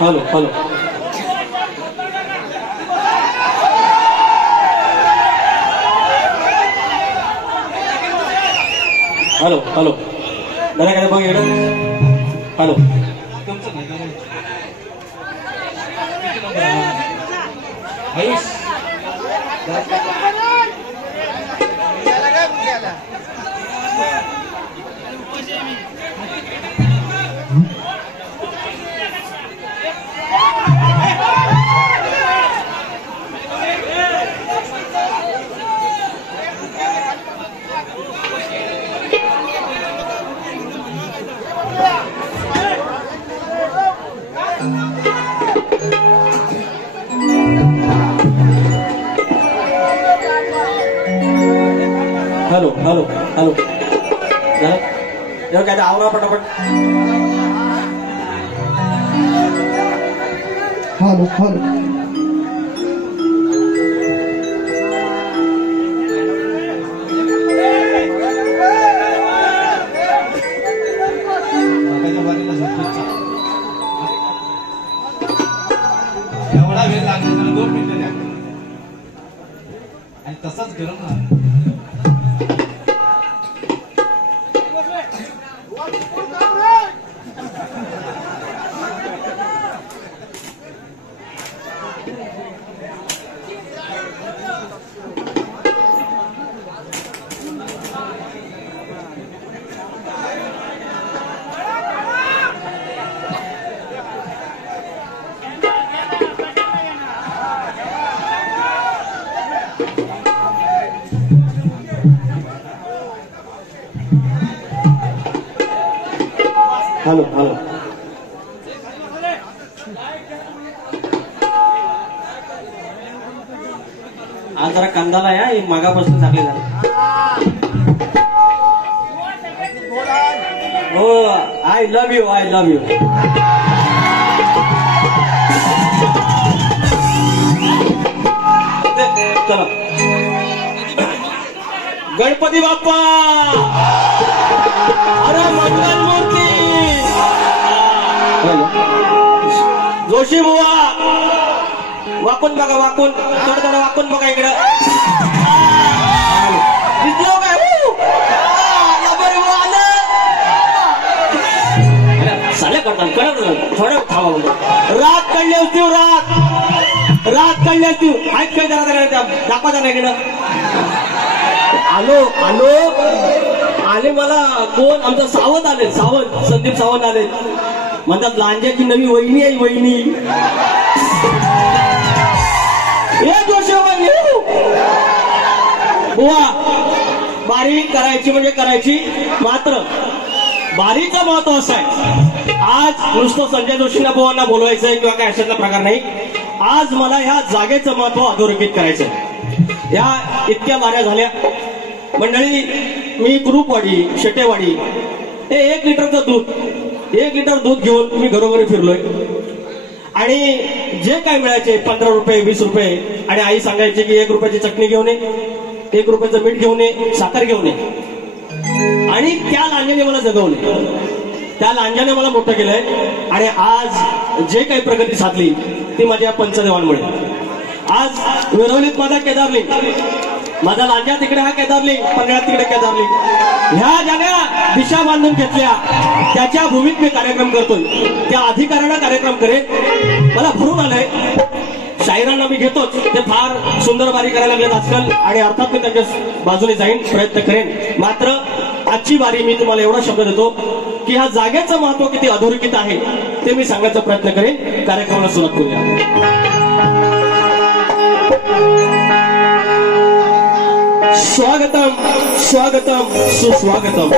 Hello hello hello hello दादा काय बघ इकडे हेलो हेलो हेलो हेलो जरा कहते आओ ना फटाफट हेलो हेलो एवढा वेळ लागला 2 मिनिटं द्या आणि तसंच गरम हॅलो हॅलो आज जरा कांदाला या मागापासून चांगले झाले हो आय लव्ह यू चला गणपती बाप्पा अरे मंगल मूर्ती जोशी बुवा वाकून बघा वाकून थोडं थोडं वाकून बघा इकडं दिसलो काय साले करतात कळत थोडं थांबा रात काढली असती रात काढली असती आहेत काय जरा दाखवा जरा इकडं आलो आले मला कोण आमचा सावंत आले संदीप सावंत आले म्हणतात लांज्याची नवी वहिनी आहे वहिनी बुवा बारी करायची म्हणजे करायची मात्र बारीचं महत्व असं आहे आज नुसतं संजय जोशींना बुवांना बोलवायचंय किंवा काय अशातला प्रकार नाही आज मला ह्या जागेचं महत्व अधोरेखित करायचंय या इतक्या बाऱ्या झाल्या मंडळी मी कुरूपवाडी शेटेवाडी हे 1 लिटर दूध घेऊन मी घरोघरी फिरलोय आणि जे काय मिळायचे 15 रुपये 20 रुपये आणि आई सांगायची की 1 रुपयाची चटणी घेऊन ये 1 रुपयाचं मीठ घेऊन ये साखर घेऊन ये आणि त्या लांजाने मला जगवले त्या लांजाने मला मोठं केलंय आणि आज जे काही प्रगती साधली ती माझ्या पंचदेवांमुळे आज विरवलीत माझा केदारलिंग माझा लांजा तिकडे हा केदारलिंग पन्हाळ्यात तिकडे केदारलिंग ह्या ज्या दिशा बांधून घेतल्या त्याच्या भूमीत मी कार्यक्रम करतोय त्या अधिकाऱ्यानं कार्यक्रम करेन मला भरून आलंय शाहिरांना मी घेतोच ते फार सुंदर बारी करायला लागलेत आजकाल आणि अर्थात मी त्यांच्या बाजूने जाईन प्रयत्न करेन मात्र आजची बारी मी तुम्हाला एवढा शब्द देतो की ह्या जागेचं महत्व किती अधोरेखित आहे ते मी सांगायचा प्रयत्न करेन कार्यक्रमाला सुरुवात करूया स्वागतम स्वागतम सुस्वागतम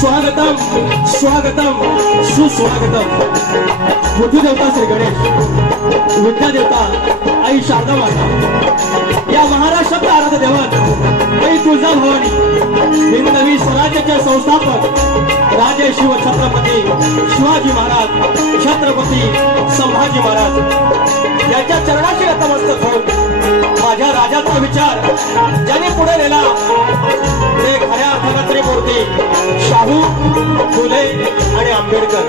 स्वागतम स्वागतम सुस्वागतम बुद्धिदेवता श्री गणेश विद्यादेवता आई शारदा माता या महाराष्ट्रातल्या आराध्य देवन आई तुळजा भवानी हिंदवी स्वराज्याचे संस्थापक राजे शिव छत्रपती शिवाजी महाराज छत्रपती संभाजी महाराज याच्या चरणाशी नतमस्तक होऊन माझ्या राजाचा विचार ज्याने पुढे नेला ते खऱ्या अर्थाने त्रिमूर्ती शाहू फुले आणि आंबेडकर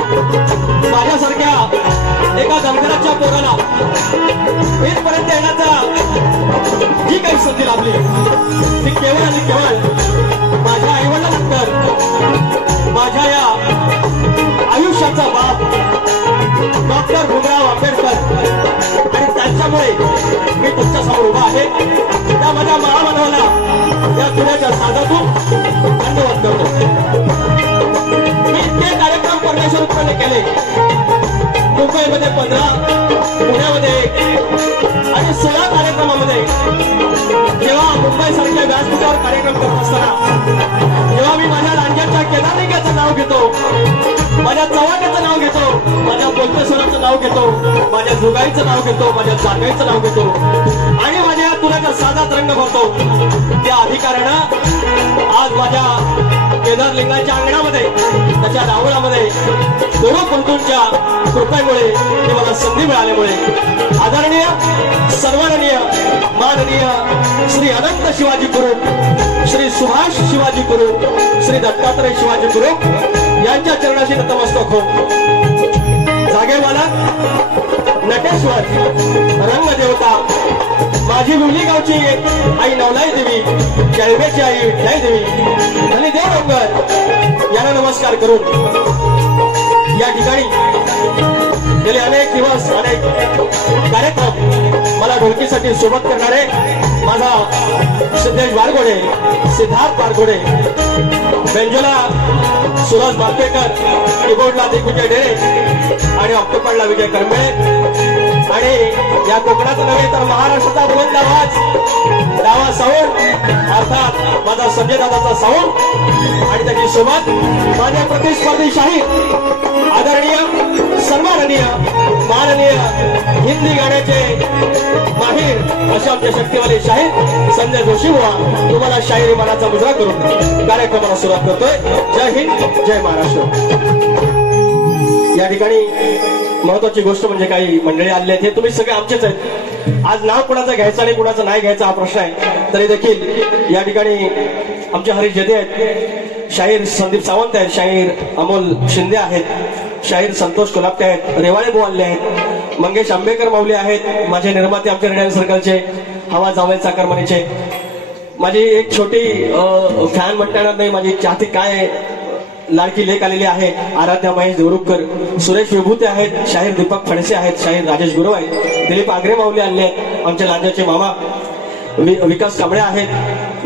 माझ्यासारख्या एका धनगराच्या पोराला इथपर्यंत येण्याचा जी काही संधी लाभली ती केवळ आणि केवळ माझ्या आईवडिलांनंतर माझ्या या आयुष्याचा बाप डॉक्टर भीमराव आंबेडकर आणि त्यांच्यामुळे मी तुमच्या समोर उभा आहे त्या माझ्या महामानवाला या तुझ्याच्या साधातून धन्यवाद करतो मी इतके कार्यक्रम परमेश्वर कृपेने केले मुंबईमध्ये 15 पुण्यामध्ये 1 आणि 16 कार्यक्रमामध्ये जेव्हा मुंबईसारख्या व्यासपीठावर कार्यक्रम करत असताना जेव्हा मी माझ्या लांज्याच्या केदारलिंगाचं नाव घेतो माझ्या चव्हाट्याचं नाव घेतो माझ्या बोलतेश्वराचं नाव घेतो माझ्या जुगाईचं नाव घेतो माझ्या जागाईचं नाव घेतो आणि माझ्या तुझ्याचा साधाच रंग भरतो त्या अधिकाऱ्यानं आज माझ्या केदारलिंगाच्या अंगणामध्ये त्याच्या रावणामध्ये गुरुपंतूंच्या कृपेमुळे ती मला संधी मिळाल्यामुळे आदरणीय सर्वमाननीय माननीय श्री अनंत शिवाजी गुरु श्री सुभाष शिवाजी गुरु श्री दत्तात्रय शिवाजी गुरु यांच्या चरणाशी नतमस्तक हो जागेवाला नटेश्वर रंगदेवता माझी मुली गावची आई नवलाई देवी जळबेची आई विठ्लाई देवी आणि देव डोंगर यांना नमस्कार करून या ठिकाणी गेले अनेक दिवस अनेक कार्यक्रम मला ढोलकीसाठी सोबत करणारे माझा सिद्धेश बारगोडे सिद्धार्थ बारगोडे बेंजोला सुरज बारपेकर कीबोर्डला दिग्विजय डेरे आणि ऑक्टोपॅडला विजय करंबळे आणि या कोकणाचा नव्हे तर महाराष्ट्राचा बुलंद आवाज दावा साऊंड अर्थात माझा संजय दादाचा साऊंड आणि त्याची सोबत माझे प्रतिस्पर्धी शाहीर आदरणीय सन्माननीय माननीय हिंदी गाण्याचे माहीर अशा आमचे शक्तिवाले शाहीर संजय जोशी बुवा तुम्हाला शाहिरी मानाचा मुजरा करून कार्यक्रमाला सुरुवात करतोय. जय हिंद जय महाराष्ट्र. या ठिकाणी महत्वाची गोष्ट म्हणजे काही मंडळी आले आहेत, हे तुम्ही सगळे आमचेच आहेत. आज नाव कुणाचं घ्यायचं आणि कुणाचं नाही घ्यायचा हा प्रश्न आहे. तरी देखील या ठिकाणी आमचे हरीश जेदे आहेत, शाहीर संदीप सावंत आहेत, शाहीर अमोल शिंदे आहेत, शाहीर संतोष कोल्हापटे आहेत, रेवाळे बोवाले आहेत, मंगेश आंबेकर माऊली आहेत, माझे निर्माते आमचे रिलायन्स सर्कलचे हवा जावळे चाकरमानीचे, माझी एक छोटी फॅन म्हणता येणार नाही, माझी चाहती काय लाडकी लेख आलेली आहे आराध्या महेश देवरुखकर, सुरेश विभूते आहेत, शाहीर दीपक फडसे आहेत, शाहीर राजेश गुरव आहेत, दिलीप आग्रे माऊली आले आहेत, आमच्या लांजाचे मामा विकास कांबळे आहेत,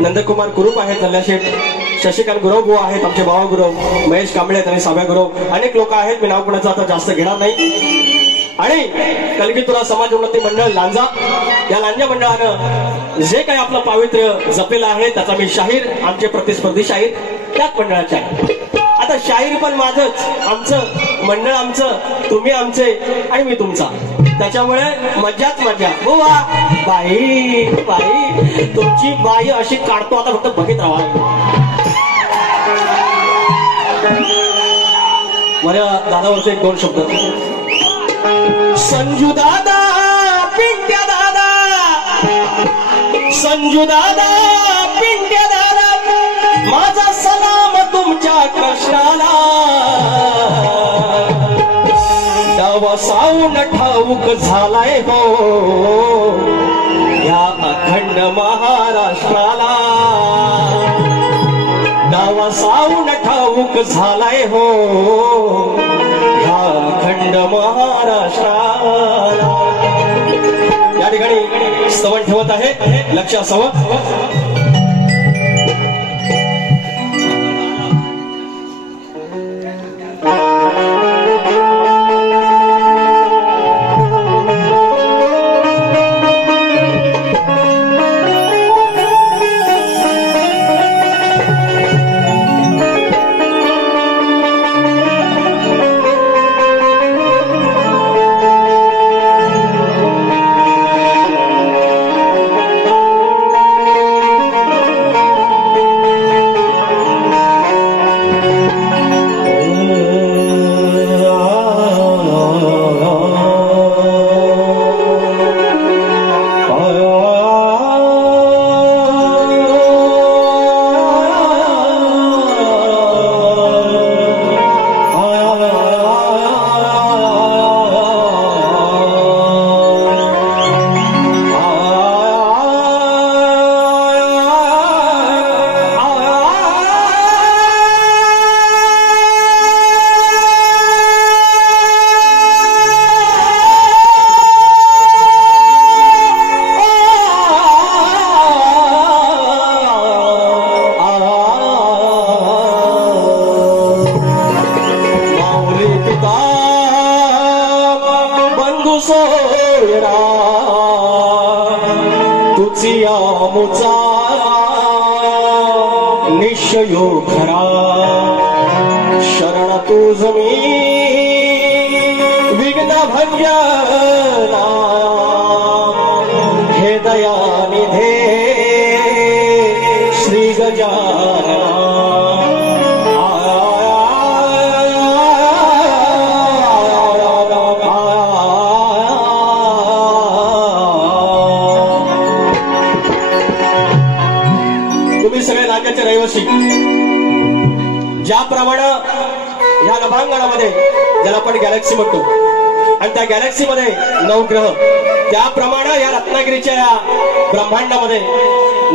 नंदकुमार कुरूप आहेत, नल्लाशेठ शशिकांत गुरव बुवा आहेत, आमचे बाबा गुरव महेश कांबळे आहेत आणि साव्या गुरव, अनेक लोक आहेत. मी नाव कोणाचं आता जास्त घेणार नाही. आणि कलगीतुरा समाज उन्नती मंडळ लांजा, या लांजा मंडळानं जे काही आपलं पावित्र्य जपलेलं आहे त्याचा मी शाहीर, आमचे प्रतिस्पर्धी शाहीर त्याच मंडळाचे आहे. आता शाहीर पण माझंच, आमचं मंडळ आमचं, तुम्ही आमचे आणि मी तुमचा, त्याच्यामुळे मजाच मजा. हो वा बाई बाई तुमची बाई अशी काढतो आता फक्त बघित राहा. माझ्या दादावरचे एक दोन शब्द. संजू दादा पिंट्या दादा, संजू दादा पिंट्या दादा, माझा सलाम तुमच्या कृष्णाला. डावा साऊंड ठाऊक झालाय हो या अखंड महाराष्ट्राला. डावा साऊंड ठाऊक झालाय हो या अखंड महाराष्ट्राला. या ठिकाणी स्तवन ठेवत आहे, लक्ष असावं. निश्चयो खरा शरण तुझ मी विघ्न भंजना हे दयानिधे श्री गजानना. रहिवासी ज्याप्रमाणे ह्या नभांगणामध्ये ज्याला आपण गॅलेक्सी म्हणतो आणि त्या गॅलेक्सीमध्ये नवग्रह, त्याप्रमाणे या रत्नागिरीच्या या ब्रह्मांडामध्ये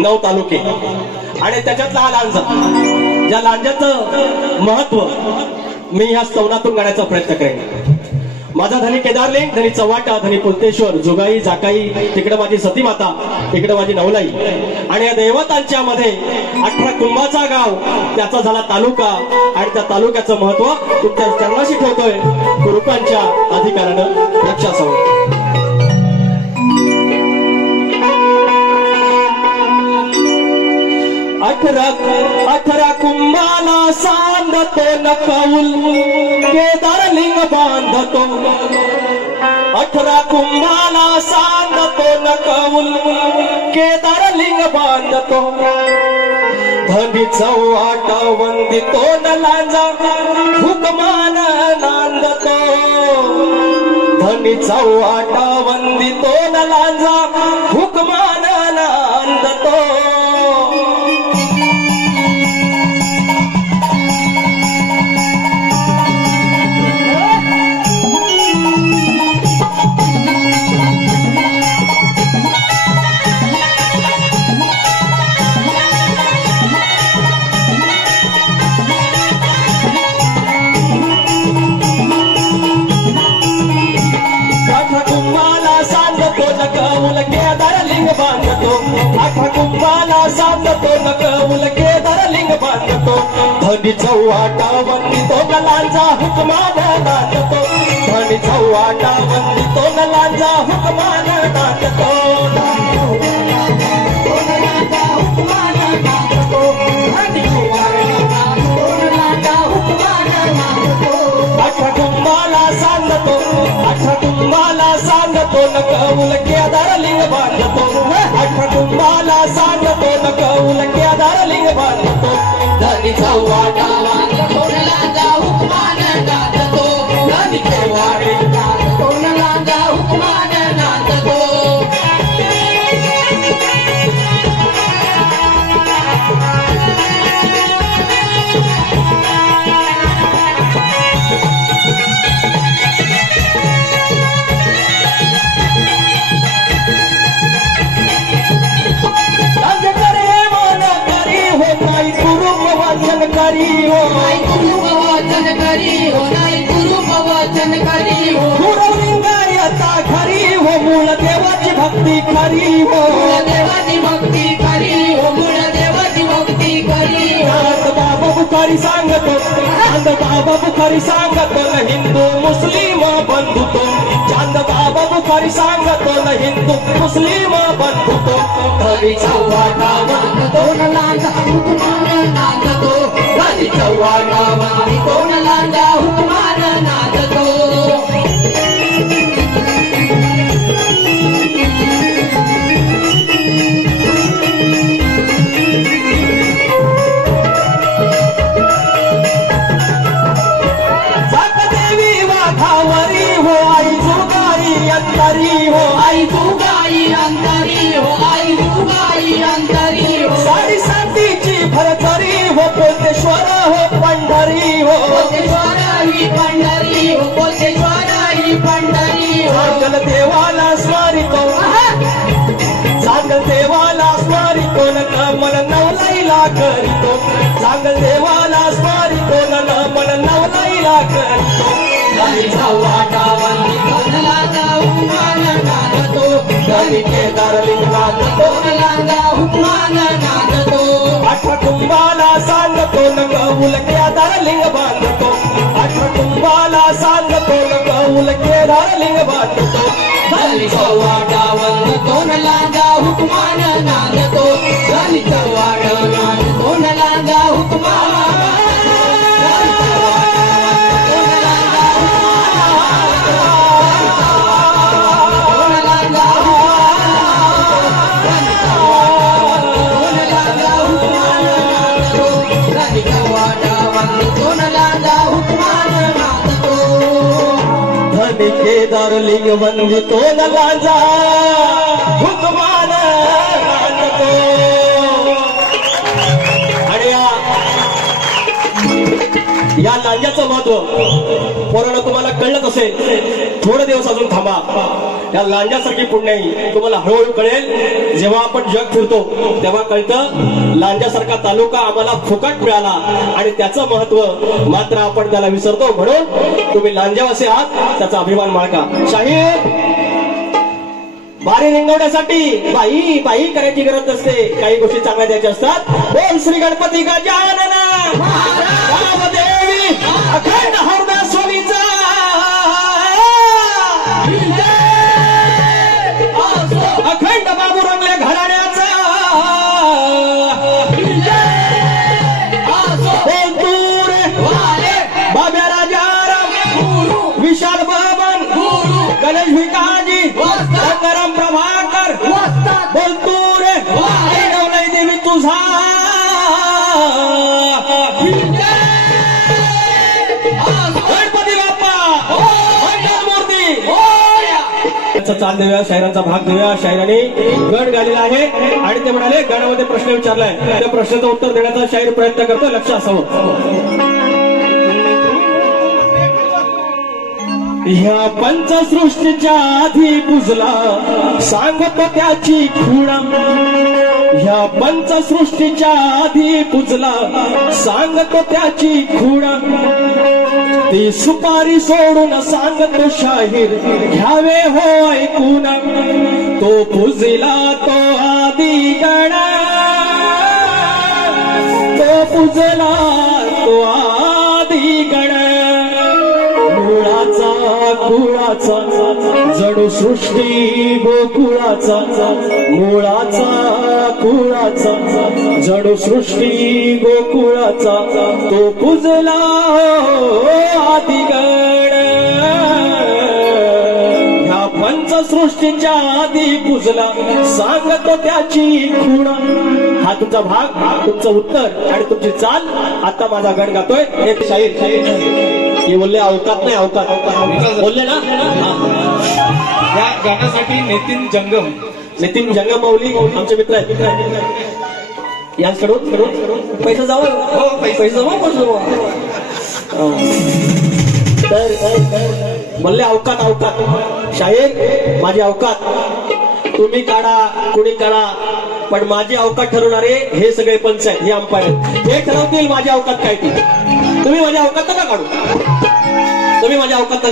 9 तालुके आणि त्याच्यातला हा लांजा, ज्या लांजाचं महत्व मी ह्या स्तवनातून गाण्याचा प्रयत्न करेन. माझा धनी केदारलिंग, धनी चव्हाटा, धनी पुलतेश्वर, जुगाई जाकाई, तिकडे माझी सतीमाता, इकडे माझी नवलाई आणि या देवतांच्या मध्ये 18 कुंभाचा गाव, त्याचा झाला तालुका आणि त्या तालुक्याचं महत्व तुमच्या चरणाशी ठेवतोय. कुरुपांच्या अधिकारानं लक्षात ठेवा. अठरा कुंभाला सांधतो न कौल केदारलिंग बांधतो 18 कुंभाला सांधतो न कौल केदारलिंग बांधतो धनी 48 वंदितो न लांजा हुकमान नांदतो धनी 48 वंदितो न लांजा हुकमान नांदतो कुंभाला सांधतो न कौल केदारलिंग बांधतो धनी 48 वंदितो न लांजा हुकमान नांदतो धनी 48 वंदितो न लांजा हुकमान नांदतो 18 कुंभाला सांधतो न कौल केदारलिंग बांधतो 18 कुंभाला सांधतो न कौल केदारलिंग बांधतो धनी 48 वंदितो न लांजा हुकमान नांदतो धनी 48 वंदितो न लांजा हुकमान नांदतो मूळ देवाची भक्ती खरी हो देवाची भक्ती खरी हो मूळ देवाची भक्ती खरी चांद बाबा बुखारी सांगतो चांद बाबा बुखारी सांगतो न हिंदू मुस्लिम बंधुतो चांद बाबा बुखारी सांगतो न हिंदू मुस्लिम बंधुतो धनी 48 वंदितो न लांजा हुकमान नांदतो धनी 48 वंदितो न लांजा हुकमान नांदतो आई जुगाई अंतरी हो आई जुगाई अंतरी हो साडी सातीची भरतरी हो पोतेश्वर हो पंढरी हो पोतेश्वर ही पंढरी हो पोतेश्वर ही पंढरी हो चांगल देवाला स्मरितो चांगल देवाला स्मरितो न मन नवलाईला करितो चांगल देवाला स्मरितो न मन नवलाईला करितो धनी 48 वंदितो न लांजा हुकमान नांदतो धनी केदारलिंग बांधतो न लांजा हुकमान नांदतो 18 कुंभाला सांधतो न कौल केदारलिंग बांधतो 18 कुंभाला सांधतो न कौल केदारलिंग बांधतो धनी 48 वंदितो न लांजा हुकमान नांदतो धनी 48 वंदितो न लांजा हुकमान केदारलिंग वंदितो न लांजा हुकमान नांदतो आणि या लांजाचं महत्व पोरांनो तुम्हाला कळलंच असेल थोडे दिवस अजून थांबा या लांजासारखी पुण्याई तुम्हाला हळूहळू कळेल जेव्हा आपण जग फिरतो तेव्हा कळतं लांजासारखा तालुका आम्हाला फुकट मिळाला आणि त्याचं महत्व मात्र आपण त्याला विसरतो म्हणून तुम्ही लांजावासी आहात त्याचा अभिमान बाळगा शाहीर बारी रिंगवण्यासाठी बाई बाई करायची गरज नसते काही गोष्टी चांगल्या द्यायच्या असतात बोल श्री गणपती गजानन देवी अखंड हरदा स्वामींचा अखंड बाबू रंगल्या घराण्याचा विशाल बबन गणेश भिकाजी गंगाराम प्रभाकर बोलतो रे आई देवी तुझा गणपती बाप्पा मूर्ती चाल देऊया शायरांचा भाग देऊया शायराने गण गालेला आहे आणि ते म्हणाले गणामध्ये प्रश्न विचारलाय त्या प्रश्नाचं उत्तर देण्याचा शाहीर प्रयत्न करतो लक्ष असावं ह्या पंचसृष्टीच्या आधी पुजला सांगतो त्याची खुणा ह्या पंचसृष्टीच्या आधी पुजला सांगतो त्याची खुणा ती सुपारी सोडून सांगतो शाहीर घ्यावे हो ऐकून तो पुजला तो आदी गणा तो पुजला तो आदी गणा मुळाचा कुळाचा जणू सृष्टी गोकुळाचा मुळाचा कुळाचा जणू सृष्टी गोकुळाचा तो पुजला आदिगण ह्या पंचसृष्टीच्या आधी पुजला सांगतो त्याची खुण हा तुमचा भाग तुमचं उत्तर आणि तुमची चाल आता माझा गण गातोय हे शाहीर हे बोलले अवकात नाही अवकात बोलले ना या गाण्यासाठी नितीन जंगम माऊली आमचे मित्र आहेत यांच्याकडून पैसा जावं पैसा जावं तर बोलले अवकात शाहीर माझी अवकात तुम्ही काढा कुणी काढा पण माझी अवकात ठरवणारे हे सगळे पंच आहेत हे अंपायर हे ठरवतील माझी अवकात काय ती तुम्ही माझ्या अवकात नका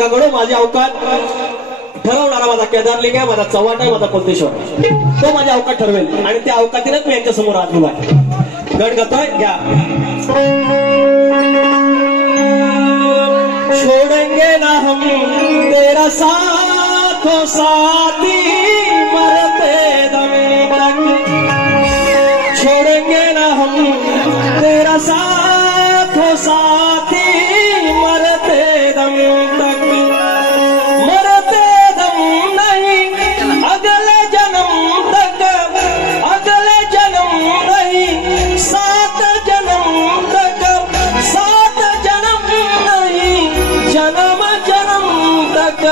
काढू माझी अवकात ठरवणारा माझा केदारलिंग आहे माझा चव्हाण आहे माझा कोलतेश्वर तो माझ्या अवकात ठरवेल आणि त्या अवकातीनच मी यांच्या समोर आज उभा आहे गण गातोय घ्या छोडेंगे ना हम तेरा साथ हो साथी मरते दम तक छोडेंगे ना हम तेरा साथ हो साथी मरते दम तक मरते दम नहीं अगले जन्म तक नहीं सात जन्म तक सात जन्म नहीं जन्म तक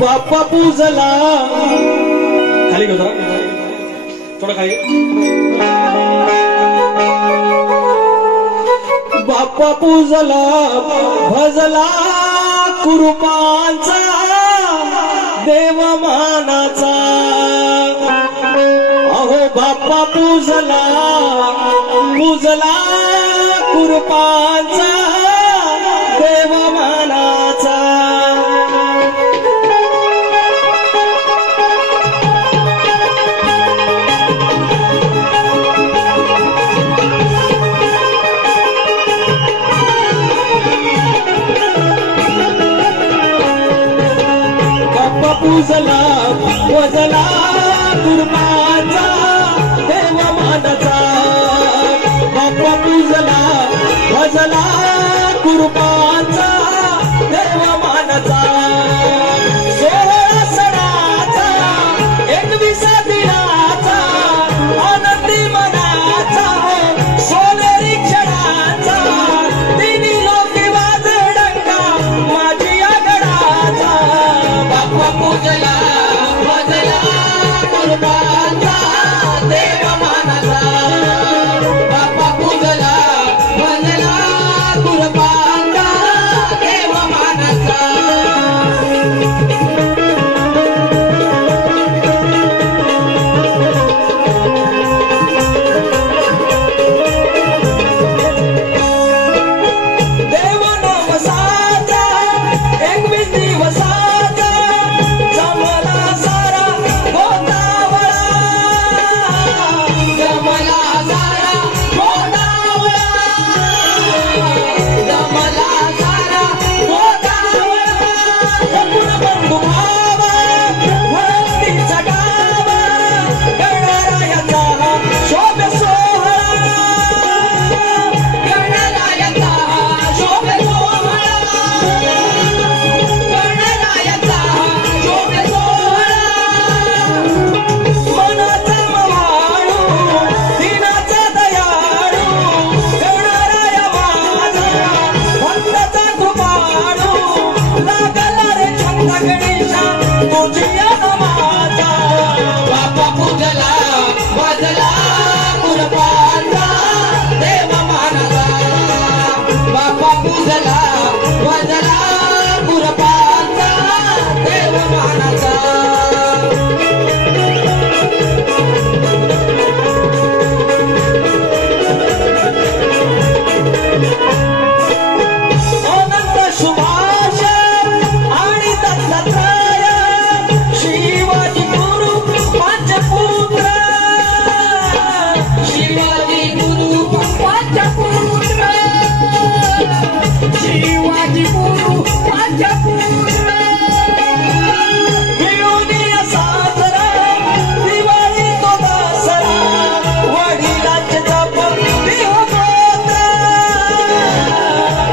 बाप्पा पूजला खाली घेऊ थोडं खाली बाप्पा पूजला भजला कुरुपांचा देवमानाचा अहो बाप्पा पूजला कुरुपांचा देवमानाचा पूजला वजला कुर्बाचा देवमानाचा बाप्पा पूजला वजला कुर्बाचा देवमानाचा 16 सणाचा 21 दिनाचा आनंदी मनाचा सोनेरी क्षणाचा तिन्ही लोकी वाजडंगा माझी आगडाचा पूजला वजला कुर्बाचा देवमानाचा बाप्पा पूजला वजला कुर्बाचा गणेशा तुझी नामाचा बाप्पा पूजला वाजला कुरपाचा देव मानाचा बाप्पा पूजला वाजला कुरपाचा देव मानाचा अनंत सुभाष आणि दत्तात्रय शिवाजी गुरु पंचपुत्र शिवाजी गुरु पंचपुत्र शिवाजी गुरु पंचपुत्र मिळून साजरा दिवाळी तो दसरा वडिलांचे जप देव गोत्र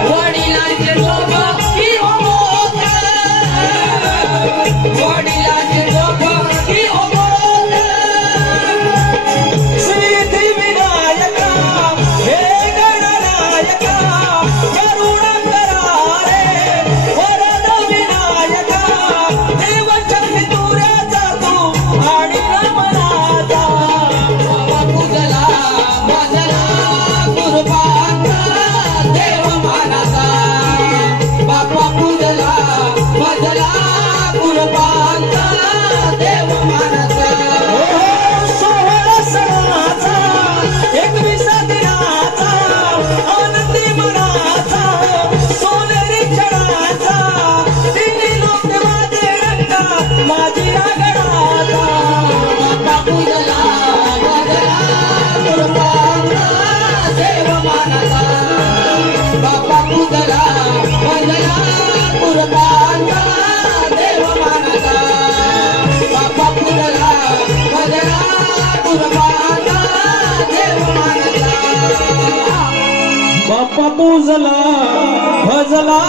वडिलांचे लोक की होता वडिलांचे लोक की होता श्री विनायका हे गणनायका करुणा करा रे वरद विनायका देव चक्री तुऱ्याचा तू आणि रमणाचा बाप्पा पूजला वाजला कुरपाचा देव मानाचा बाप्पा पूजला वाजला कुरपाचा देव मानाचा सोहळा सणाचा 21 दिनाचा आनंदी मनाचा सोनेरी क्षणाचा तिन्ही लोक माझे रंगा माझी रागडाचा बाप्पा पूजला वाजला कुरपाचा देव मानाचा बाप्पा पूजला वाजला कुरपाचा देव मानाचा बाप्पा पूजला वाजला कुरपाचा देव मानाचा बाप्पा पूजला भजला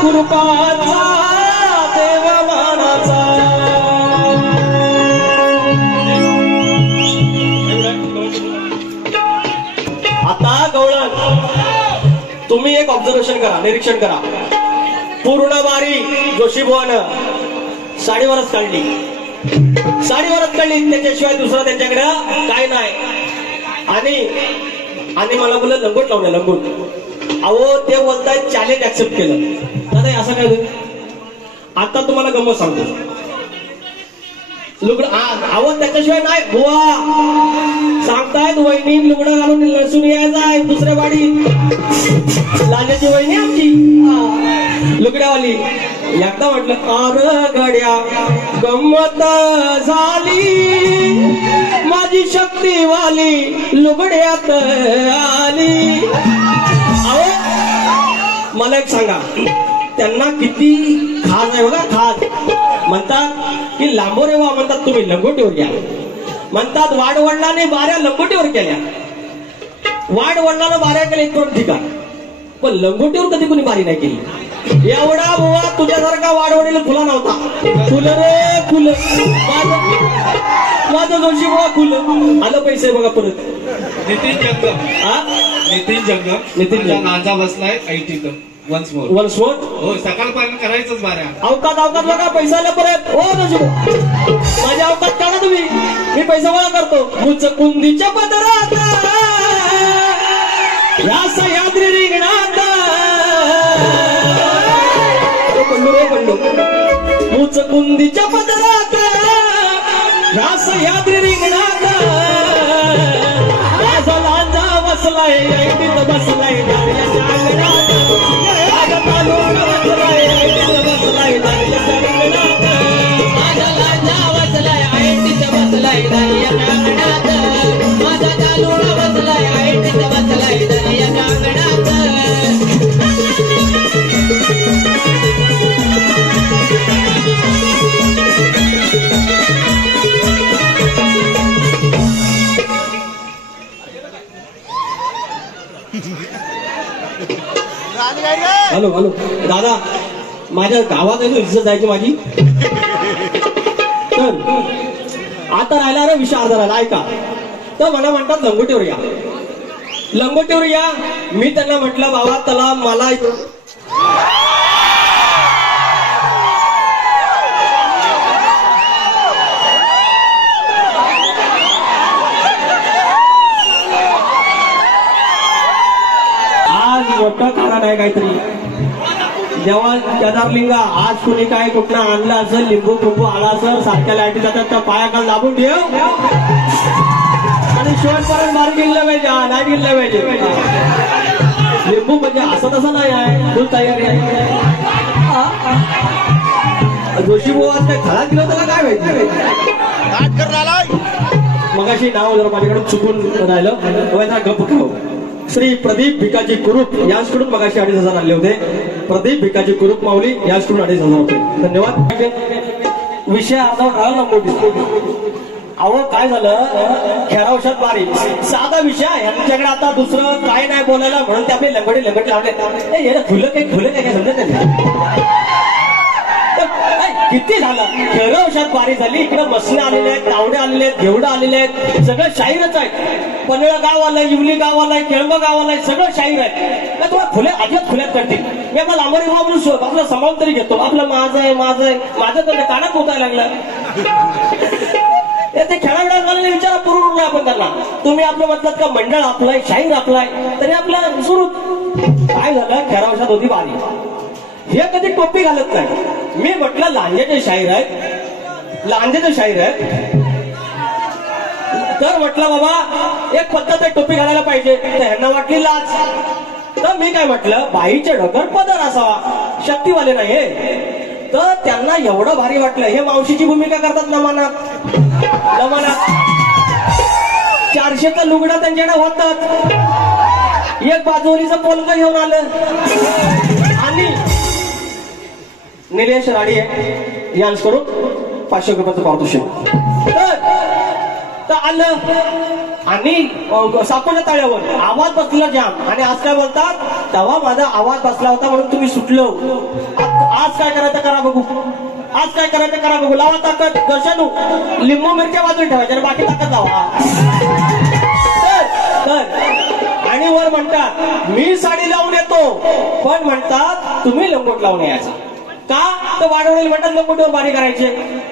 कृपाचा देव मानाचा आता गवळण तुम्ही एक ऑब्झर्वेशन करा निरीक्षण करा पूर्ण वारी जोशीबुवानं साडीवरच काढली त्याच्याशिवाय दुसरं त्यांच्याकडे काय नाही आणि मला बोललं लंगोट लावलं लंगोट अहो ते बोलतायत चॅलेंज ऍक्सेप्ट केलं दादा असं काय होईल आता तुम्हाला गंमत सांगतो लुगडं अहो त्याच्याशिवाय नाही बुवा सांगतायत वहिनी लुगडं घालून लसून यायचं आहे दुसऱ्या वाडीत लाल्याची वहिनी आमची लुगड्यावाली एकदा म्हटलं अर गड्या गंमत झाली माझी शक्तीवाली लुगड्यात आली अहो मला एक सांगा त्यांना किती खास आहे बघा खास म्हणतात की लांबोरे वा म्हणतात तुम्ही लंगोटीवर घ्या म्हणतात वाडवडिलांनी बाऱ्या लंगोटीवर केल्या वाडवडिलांना बाऱ्या केल्या इतकं ठिकाण पण लंगोटीवर कधी कोणी बारी नाही केली एवढा बुवा तुझ्यासारखा वाडवडीला खुला नव्हता फुल रे फुल माझं जोशी बुवा फुल आलं पैसे बघा परत नितीन जंगम हा नितीन जंगम नितीन जंगम. माझा बसलाय ऐटी वन्स मोर वन्स मोर हो सकाळपर्यंत करायचंच बाऱ्या अवकात बघा पैसा आला परत हो जोशी माझ्या अवकात काढा तुम्ही मी पैसा गोळा करतो मुच कुंदीच्या पदरात या सह्याद्री रिंगणात बंडू मुच कुंदीच्या पदरात या सह्याद्री रिंगणात माझा लांजा बसलाय ऐटीत बसलाय दार्याच्या अंगणात माझा तालुका बसलाय ऐटीत बसलाय दार्याच्या रिंगणात माझा लांजा बसलाय ऐटीत बसलाय दर्याच्या अंगणात माझा तालुका बसलाय ऐटीत बसलाय दर्याच्या अंगणात हॅलो हॅलो दादा माझ्या गावात आहे इज्जत जायची माझी तर आता राहिला रे विषय अर्धा राहिला ऐका तर मला म्हणतात लंगोटीवर या मी त्यांना म्हटलं बाबा त्याला मला का नाही काहीतरी जेव्हा केदारलिंगा आज कुणी काय कुठनं आणलं असेल लिंबू कुंबू आला असेल सारख्या लाईटी जातात त्या पायाखाली दाबून ठेव आणि शेवटपर्यंत बाहेर गेलं पाहिजे नाही गेलं पाहिजे लिंबू म्हणजे असं तसं नाही आहे फुल तयारी आहे जोशी भाऊ आज काय खळा गेलं होतं का काय माहिती मगाशी नाव जरा माझ्याकडे चुकून राहिलं गप खाऊ श्री प्रदीप भिकाजी कुरूप यांच्याकडून मगाशी 2,500 आणले होते प्रदीप भिकाजी कुरूप माऊली यांच्याकडून 2,500 होते धन्यवाद विषय अर्धा राहिला अहो काय झालं खेरावशात बारी साधा विषय यांच्याकडे आता दुसरं काय नाही बोलायला म्हणून ते आपले लंगडी लावले खुलं काय समजत नाही किती झालं खेळवशात बारी झाली इकडे मसने आलेले आहेत तावडे आलेले आहेत घेवडं आलेले आहेत सगळं शाहीरच आहे पनळ गाव आलंय इवली गाव आलाय केळंब गाव आलाय सगळं शाहीर आहे तुम्हाला खुले अजिबात खुल्यात करतील मी आपला लांबरी भाव म्हणून शोध आपला समावून तरी घेतो आपलं माझं तर कानात पोचायला लागलं ते खेळाडू झालेले विचारा पुरून उरला आपण त्यांना तुम्ही आपलं म्हणतात का मंडळ आपलाय शाहीर आपलाय तरी आपला सुरू काय झालं खेळावशात होती बारी हे कधी टोपी घालत नाही मी म्हटलं लांजेचे शाहीर आहेत तर म्हटलं बाबा एक पद्धत आहे टोपी घालायला पाहिजे तर ह्यांना वाटली लाज तर मी काय म्हटलं बाईचे ढगर पदर असावा शक्तीवाले नाही हे तर त्यांना एवढं भारी वाटलं हे मावशीची भूमिका करतात नमानात 400चा लुगडा त्यांच्याकडे होतात एक बाजूरीचं पोलक घेऊन आलं आणि निलेश राडी यांच्याकडून 500 रुपयाचं पारितोषिक तर आलं आणि सापोच्या तळ्यावर आवाज बसला जाम आणि आज काय बोलतात तेव्हा माझा आवाज बसला होता म्हणून तुम्ही सुटलो आज काय करायचं करा बघू लावा ताकद दर्शनू लिंबू मिरच्या बाजूला ठेवायच्या आणि बाकी ताकद लावा तर आणि वर म्हणतात मी साडी लावून येतो पण म्हणतात तुम्ही लंगोट लावून यायचा का तर वाढवलेले म्हणतात लंगोटीवर बारी करायचे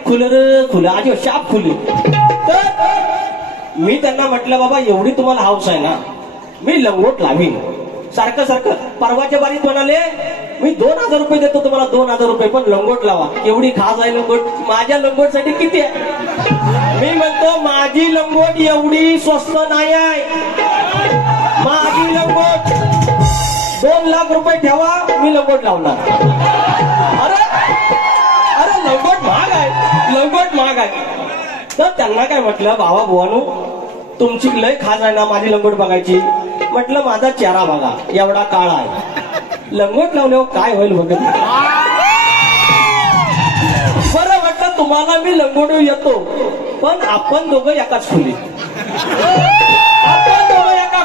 खुलं आजी शाप खुली तर मी त्यांना म्हटलं बाबा एवढी तुम्हाला हाऊस आहे ना मी लंगोट लावीन सारखं परवाच्या बारीत म्हणाले मी 2,000 रुपये देतो तुम्हाला 2,000 रुपये पण लंगोट लावा एवढी खास आहे लंगोट माझ्या लंगोटसाठी किती आहे मी म्हणतो माझी लंगोट एवढी स्वस्त नाही आहे माझी लंगोट 2 लाख रुपये ठेवा मी लंगोट लावणार अरे लंगोट महाग आहे तर त्यांना काय म्हटलं बाबा बुवानू तुमची लय खास आहे ना माझी लंगोट बघायची म्हटलं माझा चेहरा बघा एवढा काळा आहे लंगोट लावल्यावर काय होईल बघत बरं म्हटलं तुम्हाला मी लंगोट येतो पण आपण दोघं एकाच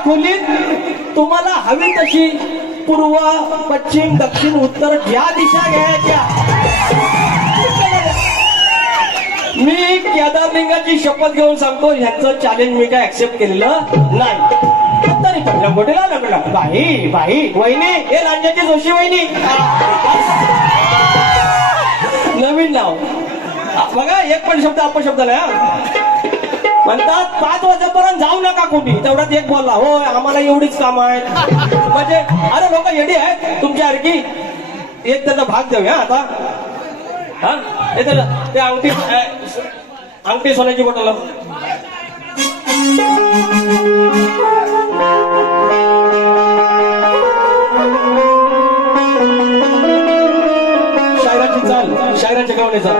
खोलीत तुम्हाला हवी तशी पूर्व पश्चिम दक्षिण उत्तर ज्या दिशा घ्यायच्या मी केदारलिंगाची शपथ घेऊन सांगतो ह्याचं चॅलेंज मी काय ऍक्सेप्ट केलेलं नाही तरी पण लंगोटीला लंगडा बाई वहिनी हे लांजाची जोशी वहिनी नवीन नाव बघा एक पण शब्द अपशब्द नाही म्हणतात 5 वाजेपर्यंत जाऊ नका कोणी तेवढ्यात एक बोलला हो आम्हाला एवढीच काम आहेत म्हणजे अरे लोक येडी आहेत तुमच्या सारखी एक त्याचा भाग देऊया आता हा ते अंगठी सोन्याची बॉटल शायराची चाल शायराच्या गवण्याचा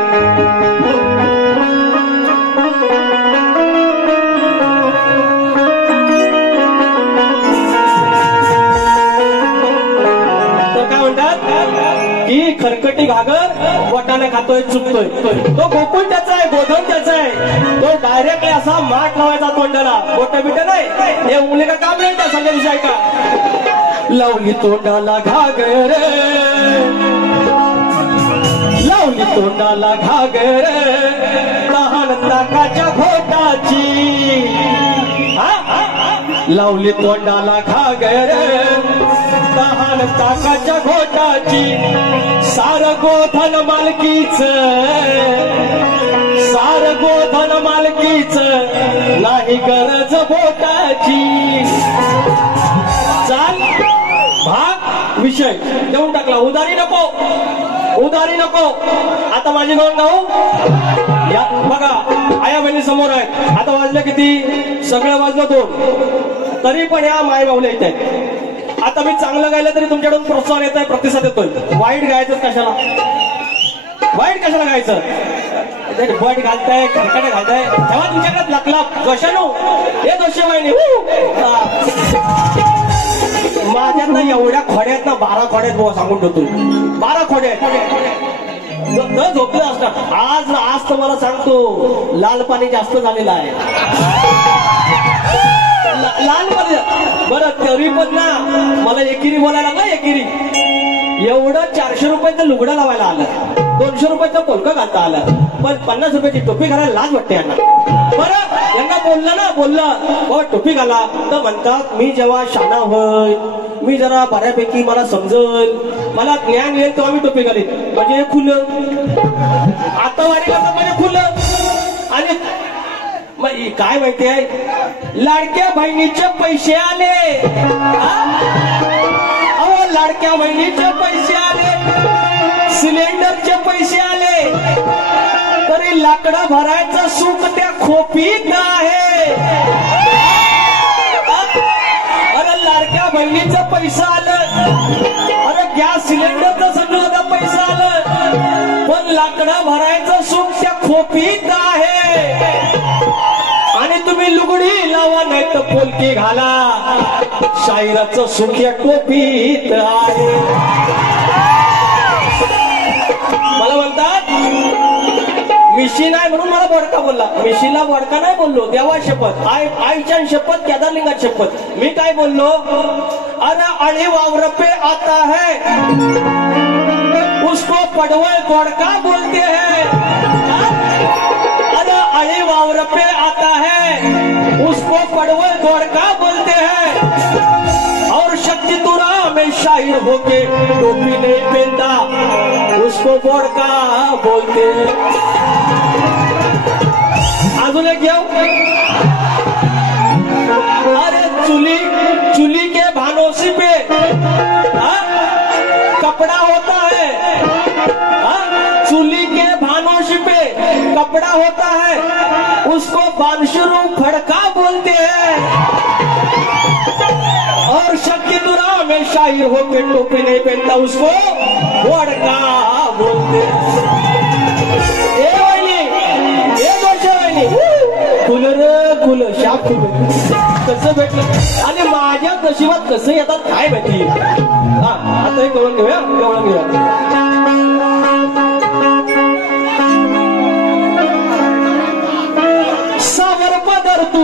खरकटी घागर वाटाणे खातोय चुकतोय तो गोकुळ त्याचा आहे गोधन त्याचा आहे तो डायरेक्टली असा माठ लावायचा तोंडाला मोठं बिट नाही हे उंगली का काम नाही त्या संजय विषय का लावली तोंडाला घागर लावली तोंडाला घागर लहान ताकाच्या घोटाची लावली तोंडाला घागर लहान ताकाच्या घोटाची सार गोधन मालकीच नाही गरज बोटाची चाल भाग विषय देऊन टाकला. उधारी नको, उधारी नको. आता माझी दोन गाऊ या बघा, आया बहिणी समोर आहेत. आता वाजलं किती? सगळं वाजलं 2. तरी पण या माय बावल्या येत आहेत. आता मी चांगलं गायलं तरी तुमच्याकडून प्रोत्साहन येत आहे, प्रतिसाद येतोय. वाईट गायचं कशाला? वाईट कशाला गायचं? बट घालताय, खरकट घालताय, तेव्हा तुमच्याकडे लकलाप कशानो हे दोषे वाहिनी. माझ्यात ना एवढ्या खोड्यात ना 12 खोड्यात बुवा सांगून ठेवतो. 12 खोड्यात झोपलं असणार. आज तर मला सांगतो लाल पाणी जास्त झालेलं आहे. लाल पाणी बरं, तरी पण ना मला एकिरी बोलायला लागला. एकिरी एवढं 400 रुपयाचं लुगडं लावायला आलं, 200 रुपयाचं पोलकं घालता आलं, पण 50 रुपयाची टोपी घालायला लाज वाटते यांना. बरं, यांना बोललं टोपी घाला तर म्हणतात मी जेव्हा शाणा होईल, मी जरा बऱ्यापैकी मला समजल, मला ज्ञान येईल तेव्हा मी टोपी घालीन. म्हणजे खुलं आता वारी करतात म्हणजे खुलं. आणि मग काय माहितीये, लाडक्या बहिणीचे पैसे आले. लाडक्या बहिणीचे पैसे आले, सिलेंडरचे पैसे आले, तरी लाकडं भरायचं सुख त्या खोपीत आहे. अरे लाडक्या बहिणीचं पैसा आलं, अरे गॅस सिलेंडरचं सगळं पैसा आलं, पण लाकडं भरायचं सुख त्या खोपीत आहे. आणि तुम्ही लुगडी लावा नाही तर पोलकी घाला, शायराचं सुख या टोपीत आहे. मला म्हणतात मिशी नाही म्हणून मला बोडका बोलला. मिशीला बोडका नाही बोललो, देवा शपथ, आईच्या शपथ, केदारलिंगात शपथ. मी काय बोललो? अरे अळी वावर पे आता है उसको पडवळ बोडका बोलते हैं. अरे अळी वावर पे आता है उसको पडवळ बोडका बोलते हैं. और शक्ति तुरा में शायर होके टोपी नहीं पहनता उसको बोडका बोलते हैं. अजून एक घेऊ. अरे चुली के भानोसी पे कपड़ा होता है. चुली के भानोसी पे कपड़ा होता है, उसको बानशुरू फड़का बोलते हैं. और शक्ति दुरा में शायर होके टोपी नहीं पहनता उसको बोडका बोलते हैं. खुल शाप खुल कसं भेटलं आणि माझ्या नशिबात कसं येतात काय माहिती. आता हे गवळण घेऊया, गवळण घेऊया. सावर पदर तू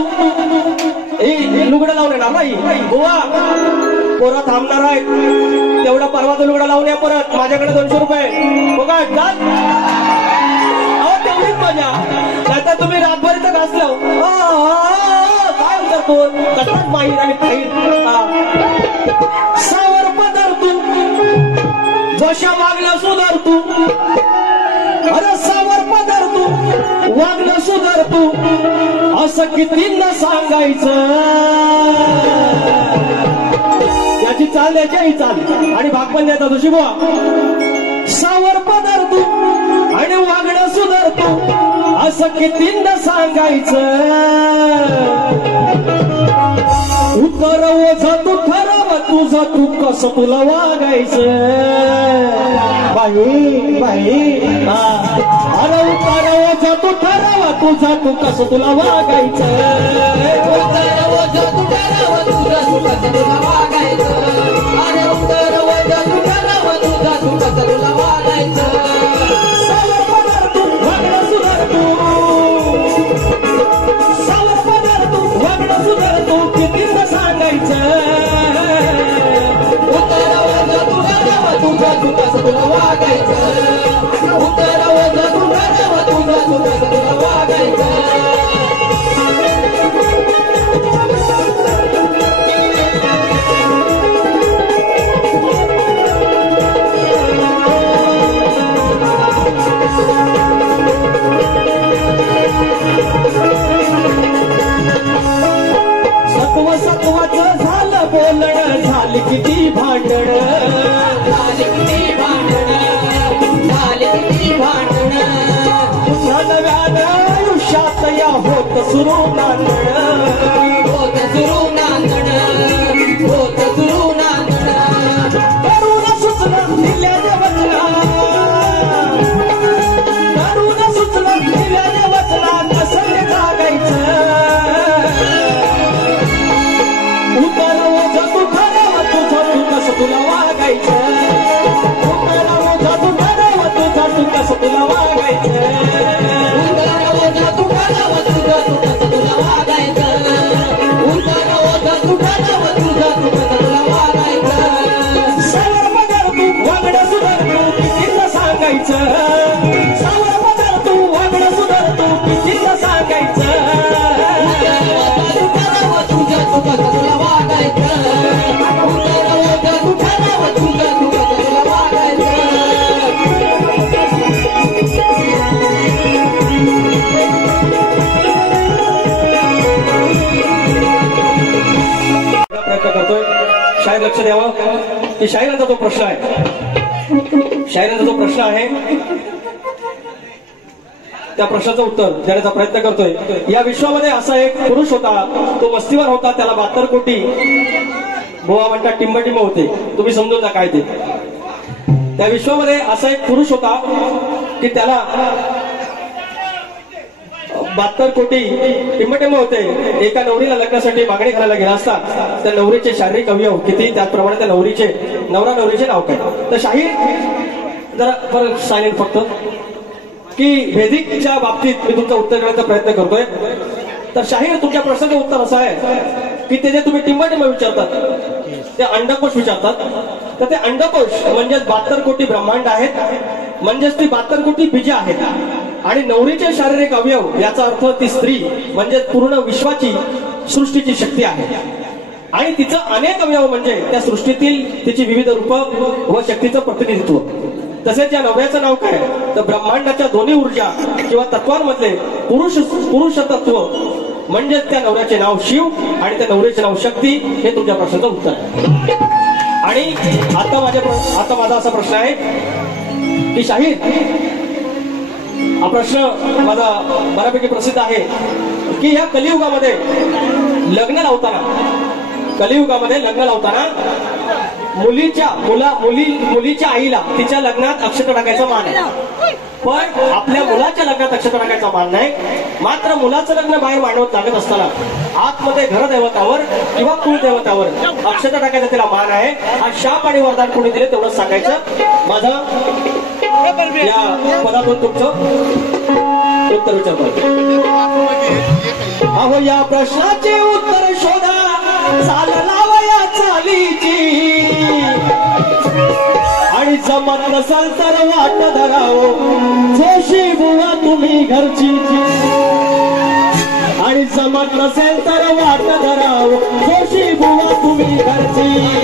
लुगडं लावून येणार नाही गोवा, पोरं थांबणार आहेत, तेवढा परवाचं लुगडं लावून या परत. माझ्याकडे 200 रुपये बघा चाल. तेवढीच मजा. आता तुम्ही रातभर इथं घासलं काय विचारतो कशात माहीर आणि फाईर. सावर पदर तू जशा वागलं सुधर तू. अरे सावर पदर तू वागलं सुधर तू, असं कितींदा सांगायचं. याची चाल द्यायची चाल आणि भाग पण द्यायचा तुझी बुवा. सावर पदर तू आणि वागणं सुधारतो, असं कितींदा सांगायचं. उत्तर ओझा तू ठरव तुझं, तू कसं तुला वागायचं. बाई बाई अरे उत्तर ओझा तू ठरव तुझं, तू कसं तुला वागायचं. उत्तर ओझा तू ठरव तुझं, तू कसं तुला वागायचं. अरे उत्तर ओझा तू ठरव तुझं, तू कसं तुला वागायचं. तुला वागायचं. उत्तर ओझं तू ठरव तुझं, तू कसं तुला वागायचं. नव्यानं आयुष्यात या होत सुरू नांदण होत सुरू नांदण होत सुरू नांदण करून सुचलं दिल्याने वचना करून सुचलं दिल्याने वचना कसं जागायचं उतर ओझ तू ठरव तुझं तू कसं तुला वागायचं उतर ओझ तू ठरव तुझं तू कसं तुला वागायचं शाहीर लक्ष द्यावं की शाहिरांचा जो प्रश्न आहे शाहिरांचा जो प्रश्न आहे त्या प्रश्नाचं उत्तर देण्याचा प्रयत्न करतोय. या विश्वामध्ये असा एक पुरुष होता, तो मस्तीवर होता, त्याला 72 कोटी बोवा म्हणतात टिंबटिंब होते. तुम्ही समजून जा काय ते. त्या विश्वामध्ये असा एक पुरुष होता की त्याला 72 कोटी टिंबटिंब होते. एका नवरीला लग्नासाठी मागणी करायला गेला असता त्या नवरीचे शारीरिक अवयव किती, त्याचप्रमाणे त्या नवरा नवरीचे नाव काय. तर शाहीर जरा फरक सायलेंट फक्त की भेदिकच्या बाबतीत मी तुमचं उत्तर देण्याचा प्रयत्न करतोय. तर शाहीर तुमच्या प्रश्नाचं उत्तर असं आहे की ते जे तुम्ही टिंबटिंब विचारतात ते अंडकोश विचारतात. तर ते अंडकोश म्हणजेच 72 कोटी ब्रह्मांड आहेत, म्हणजेच ती 72 कोटी बीजे आहेत. आणि नवरीचे शारीरिक अवयव याचा अर्थ ती स्त्री म्हणजे पूर्ण विश्वाची सृष्टीची शक्ती आहे. आणि तिचं अनेक अवयव म्हणजे त्या सृष्टीतील तिची विविध रूप व शक्तीचं प्रतिनिधित्व. तसेच या नवऱ्याचं नाव काय, तर ब्रह्मांडाच्या दोन्ही ऊर्जा किंवा तत्वांमधले पुरुष तत्व म्हणजे त्या नवऱ्याचे नाव शिव आणि त्या नवऱ्याचे नाव शक्ती. हे तुमच्या प्रश्नाचं उत्तर आहे. आणि आता माझा असा प्रश्न आहे की शाहीर, हा प्रश्न माझा बऱ्यापैकी प्रसिद्ध आहे की या कलियुगामध्ये लग्न लावताना मुलीच्या आईला तिच्या लग्नात अक्षता टाकायचा मान आहे, पण आपल्या मुलाच्या लग्नात अक्षता टाकायचा मान नाही. मात्र मुलाचं लग्न बाहेर मांडवत लागत असताना आतमध्ये घरदेवतावर किंवा कुलदेवतावर अक्षता टाकायचा तिला मान आहे. हा शाप आणि वरदान कोणी दिले तेवढं सांगायचं. माझं या पदातून तुमचं उत्तर विचारतो. अहो या प्रश्नाचे उत्तर शोधा, चाल लावया चालीची, आणि जमत नसाल तर वाट धरावो जोशी बुवा तुम्ही घरची, आणि जमत नसेल तर वाट धरावो जोशी बुवा तुम्ही घरची.